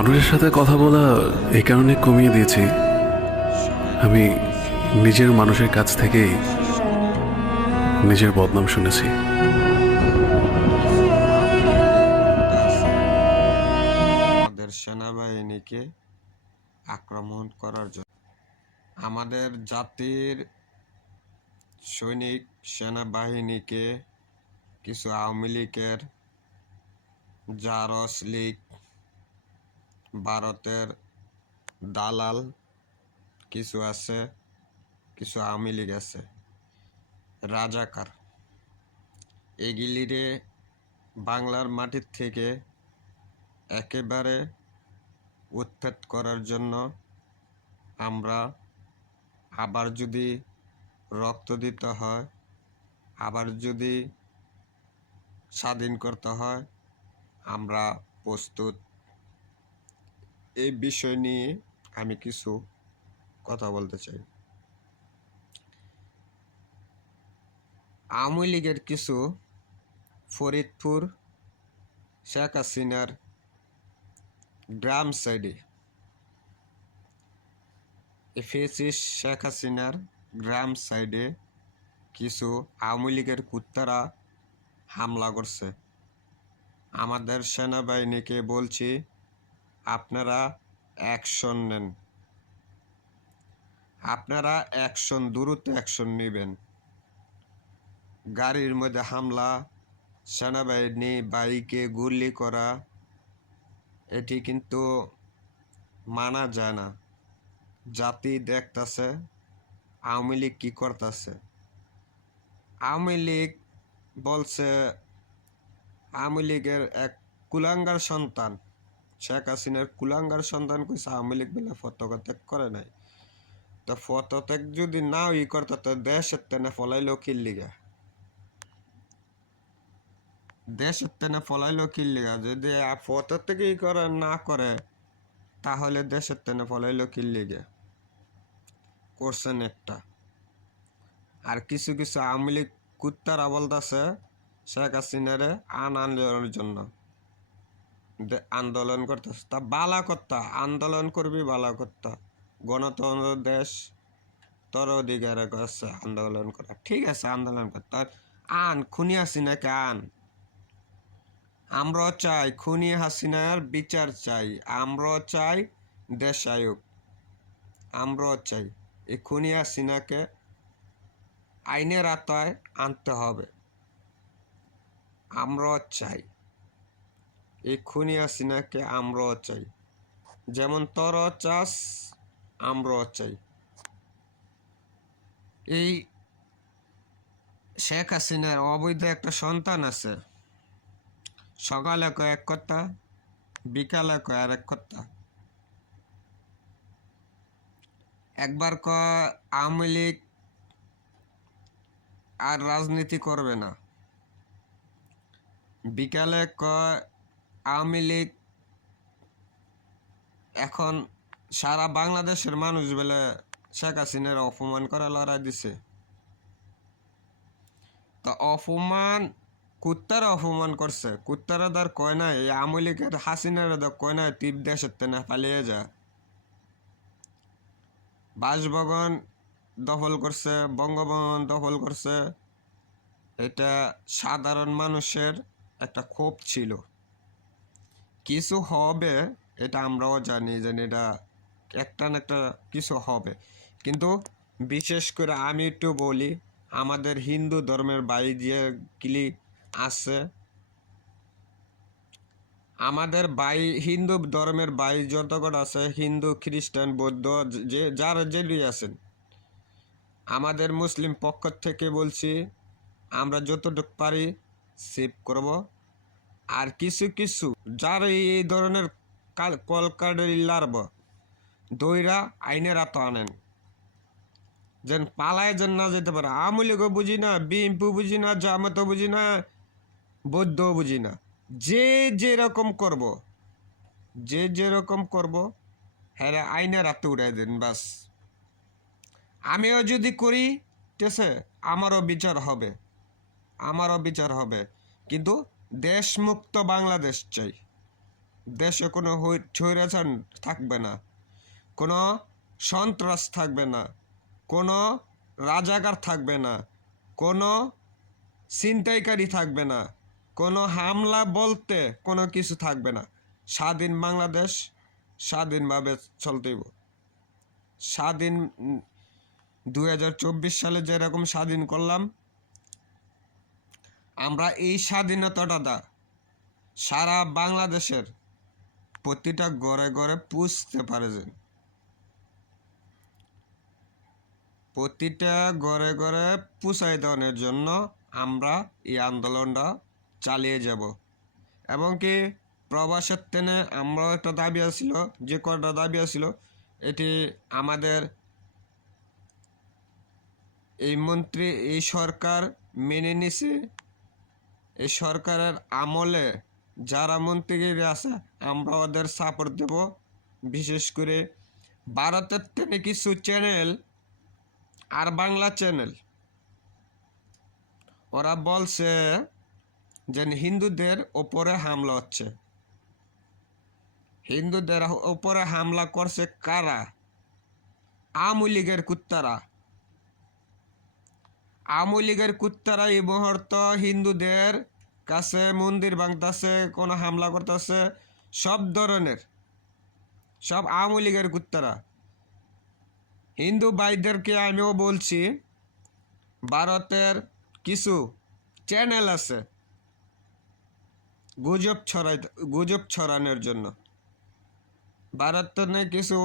মানুষের সাথে কথা বলা এই কারণে কমিয়ে দিয়েছি, আমি নিজের মানুষের কাছ থেকেই নিজের বদনাম শুনেছি। আমাদের সেনাবাহিনীকে আক্রমণ করার জন্য আমাদের জাতির সৈনিক সেনাবাহিনীকে কিছু আওয়ামী লীগের, জারস লীগ, ভারতের দালাল কিছু আছে, কিছু আওয়ামী লীগ আছে, রাজাকার, এগুলিরে বাংলার মাটির থেকে একেবারে উৎখাত করার জন্য আমরা আবার যদি রক্ত দিতে হয়, আবার যদি স্বাধীন করতে হয়, আমরা প্রস্তুত। এই বিষয় নিয়ে আমি কিছু কথা বলতে চাই। আওয়ামী লীগের কিছু ফরিদপুর শেখ হাসিনার গ্রাম সাইডে, শেখ হাসিনার গ্রাম সাইডে কিছু আওয়ামী লীগের কুত্তারা হামলা করছে। আমাদের সেনাবাহিনীকে বলছি, আপনারা অ্যাকশন নেন, আপনারা দ্রুত অ্যাকশন নেবেন। গাড়ির মধ্যে হামলা, সেনাবাহিনী বাইকে গুলি করা, এটি কিন্তু মানা যায় না। জাতি দেখতেছে আওয়ামী লীগ কি করতেছে। আওয়ামী লীগ বলছে, আওয়ামী লীগের এক কুলাঙ্গার সন্তান, শেখ হাসিনার কুলাঙ্গার সন্তান কইছে আওয়ামী লীগ বলে পতাকা ত্যাগ করে নাই। তো পতাকা ত্যাগ যদি নাও করতো তো দেশের তেনে ফলাইলো কিল লিগা, দেশের তেনে ফলাইলো কিল লিগা। যদি পতাকা ত্যাগ করে না করে তাহলে দেশের তেনে ফলাইলো কিল লিগা করছেন একটা। আর কিছু কিছু আওয়ামী লীগ কুত্তারা বলতেছে শেখ হাসিনারে আন্দোলনের জন্য আন্দোলন করতেছে। তা বালা করতা, আন্দোলন করবি বালা করতা, গণতন্ত্র দেশ, তোর অধিকার আছে আন্দোলন করা, ঠিক আছে আন্দোলন করতে আন। খুনি হাসিনাকে আন, আমরাও চাই খুনি হাসিনার বিচার চাই, আমরাও চাই দেশায়ক, আমরাও চাই এই খুনি হাসিনাকে আইনের আওতায় আনতে হবে। আমরাও চাই এই খুনি হাসিনাকে, আমরাও চাই, যেমন তোরও চাস আমরাও চাই। এই শেখ হাসিনার অবৈধ একটা সন্তান আছে, সকালে কয় এক কথা, বিকালে কয় আর এক কথা। একবার কয় আওয়ামী লীগ আর রাজনীতি করবে না, বিকালে কয় আওয়ামী লীগ এখন সারা বাংলাদেশের মানুষ বলে শেখ হাসিনার অপমান করা লড়াই দিছে। তো অপমান কুত্তারা অপমান করছে, কুত্তারা তার কয় না এই আওয়ামী লীগের হাসিনার কয় না তুই দেশের তেনা পালিয়ে যা। বাসভবন দখল করছে, বঙ্গভবন দখল করছে, এটা সাধারণ মানুষের একটা ক্ষোভ ছিল। কিছু হবে এটা আমরাও জানি যে এটা একটা না একটা কিছু হবে। কিন্তু বিশেষ করে আমি একটু বলি, আমাদের হিন্দু ধর্মের ভাই যেগুলি আছে, আমাদের ভাই হিন্দু ধর্মের ভাই যতক্ষণ আছে, হিন্দু খ্রিস্টান বৌদ্ধ যে যারা যেগুলি আছেন, আমাদের মুসলিম পক্ষ থেকে বলছি আমরা যতটুকু পারি সেভ করব। আর কিছু কিছু যারা এই ধরনের কলকাডারি লারব দইরা আইনের আতো আনেন, যেন পালায় যেন না যেতে পারে। আওয়ামী লীগও বুঝি না, বিএনপি বুঝি না, জামাতও বুঝি না, বৌদ্ধও বুঝি না, যে যেরকম করব, যে যেরকম করব হ্যাঁ আইনের হাতে উড়াই দেন বাস। আমিও যদি করি ঠিক আছে, আমারও বিচার হবে, আমারও বিচার হবে। কিন্তু দেশমুক্ত বাংলাদেশ চাই, দেশে কোনো স্বৈরাচার থাকবে না, কোনো সন্ত্রাস থাকবে না, কোনো রাজাকার থাকবে না, কোনো ছিনতাইকারী থাকবে না, কোনো হামলা বলতে কোনো কিছু থাকবে না। স্বাধীন বাংলাদেশ স্বাধীনভাবে চলতেইব। স্বাধীন 2024 সালে যেরকম স্বাধীন করলাম, আমরা এই স্বাধীনতাটা সারা বাংলাদেশের প্রতিটা ঘরে ঘরে পুষতে পারে, যে প্রতিটা ঘরে ঘরে পুষাই দেওয়ার জন্য আমরা এই আন্দোলনটা চালিয়ে যাব। এবং কি প্রবাসের টেনে আমরাও একটা দাবি আছিল, যে কটা দাবি আছিল এটি আমাদের এই মন্ত্রী, এই সরকার মেনে নিছে। এই সরকারের আমলে যারা মন্ত্রীরা আছে আমরা ওদের সাপোর্ট দেব। বিশেষ করে ভারতের থেকে কিছু চ্যানেল আর বাংলা চ্যানেল, ওরা বলছে যে হিন্দুদের ওপরে হামলা হচ্ছে। হিন্দুদের ওপরে হামলা করছে কারা? আওয়ামী লীগের কুত্তারা। আওয়ামী লীগের কুত্তারা এই মুহূর্ত হিন্দুদের কাছে মন্দির ভাঙতেছে, কোনো হামলা করতেছে, সব ধরনের, সব আওয়ামী লীগের কুত্তারা। হিন্দু ভাইদেরকে আমিও বলছি, ভারতের কিছু চ্যানেল আছে গুজব ছড়ানোর জন্য। ভারতের কিছু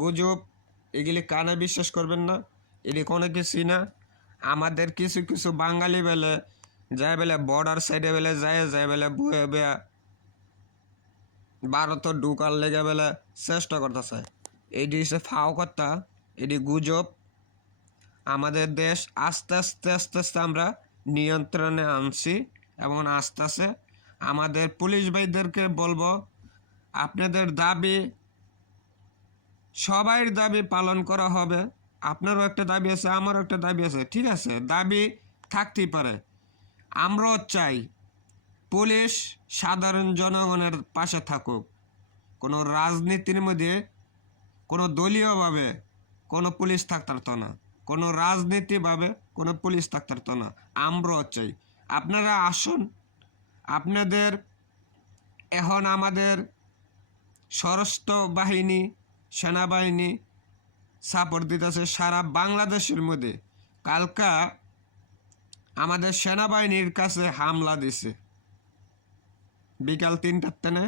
গুজব, এগুলি কানে বিশ্বাস করবেন না, এগুলি কোনো কিছুই না। আমাদের কিছু কিছু বাঙালি বেলে যায় বেলে বর্ডার সাইডে বেলে যায় বেলে বয়ে বেয়া ভারত ঢুকার লেগে বেলে চেষ্টা করতেছে। এটি হচ্ছে ফাও কথা, এটি গুজব। আমাদের দেশ আস্তে আস্তে আস্তে আস্তে আমরা নিয়ন্ত্রণে আনছি, এবং আস্তে আস্তে আমাদের পুলিশ ভাইদেরকে বলবো, আপনাদের দাবি, সবাই দাবি পালন করা হবে। আপনারও একটা দাবি আছে, আমারও একটা দাবি আছে, ঠিক আছে, দাবি থাকতেই পারে। আমরাও চাই পুলিশ সাধারণ জনগণের পাশে থাকুক। কোনো রাজনীতির মধ্যে কোনো দলীয়ভাবে কোনো পুলিশ থাকতো না, কোনো রাজনীতিভাবে কোনো পুলিশ থাকতো না। আমরাও চাই আপনারা আসুন। আপনাদের এখন আমাদের সশস্ত্র বাহিনী, সেনাবাহিনী সাপোর্ট দিতেছে সারা বাংলাদেশের মধ্যে। কালকা আমাদের সেনাবাহিনীর কাছে হামলা দিছে বিকাল 3টার থেকে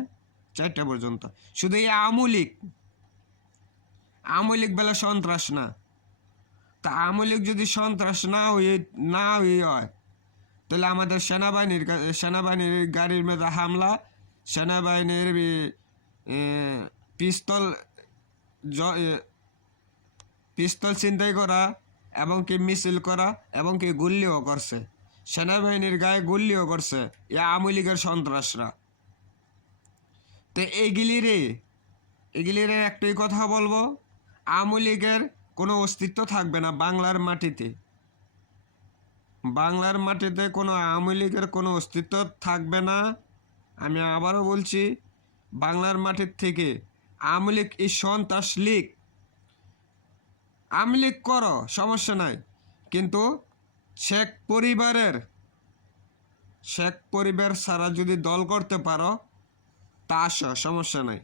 4টা পর্যন্ত। শুধু এই আওয়ামী লীগ বেলা সন্ত্রাস না। তা আওয়ামী লীগ যদি সন্ত্রাস না হয় তাহলে আমাদের সেনাবাহিনীর গাড়ির মধ্যে হামলা, সেনাবাহিনীর পিস্তল ছিনতাই করা, এবং কি মিছিল করা, এবং কি গুল্লিও করছে। সেনাবাহিনীর গায়ে গুল্লিও করছে এই আওয়ামী লীগের সন্ত্রাসরা। তো এগুলিরে একটাই কথা বলবো, আওয়ামী লীগের কোনো অস্তিত্ব থাকবে না বাংলার মাটিতে। বাংলার মাটিতে কোনো আওয়ামী লীগের কোনো অস্তিত্ব থাকবে না। আমি আবারও বলছি, বাংলার মাটির থেকে আওয়ামী লীগ, এই সন্ত্রাস লীগ, আওয়ামী লীগ করো, সমস্যা নাই, কিন্তু শেখ পরিবার ছাড়া যদি দল করতে পারো তা আসো, সমস্যা নাই।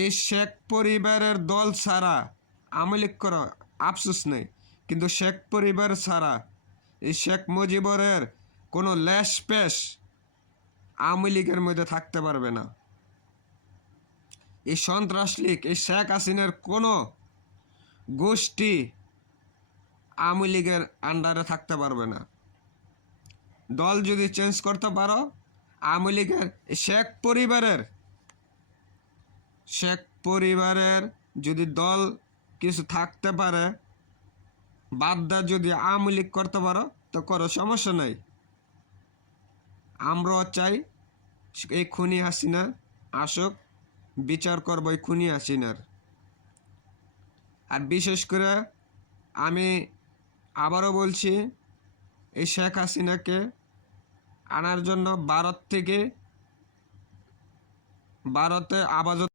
এই শেখ পরিবারের দল ছাড়া আওয়ামী লীগ করো, আফসোস নেই, কিন্তু শেখ পরিবার ছাড়া এই শেখ মুজিবরের কোনো লেশ পেশ আওয়ামী লীগের মধ্যে থাকতে পারবে না। এই সন্ত্রাস লীগ, এই শেখ হাসিনার কোনো গোষ্ঠী আওয়ামী লীগের আন্ডারে থাকতে পারবে না। দল যদি চেঞ্জ করতে পারো, আওয়ামী লীগের শেখ পরিবারের যদি দল কিছু থাকতে পারে, বাদদা যদি আওয়ামী লীগ করতে পারো তো করো, সমস্যা নাই। আমরাও চাই এই খুনি হাসিনা আসুক, বিচার করবো এই খুনি হাসিনার। আর বিশেষ করে আমি আবারও বলছি, এই শেখ হাসিনাকে আনার জন্য ভারত থেকে ভারতে আপাতত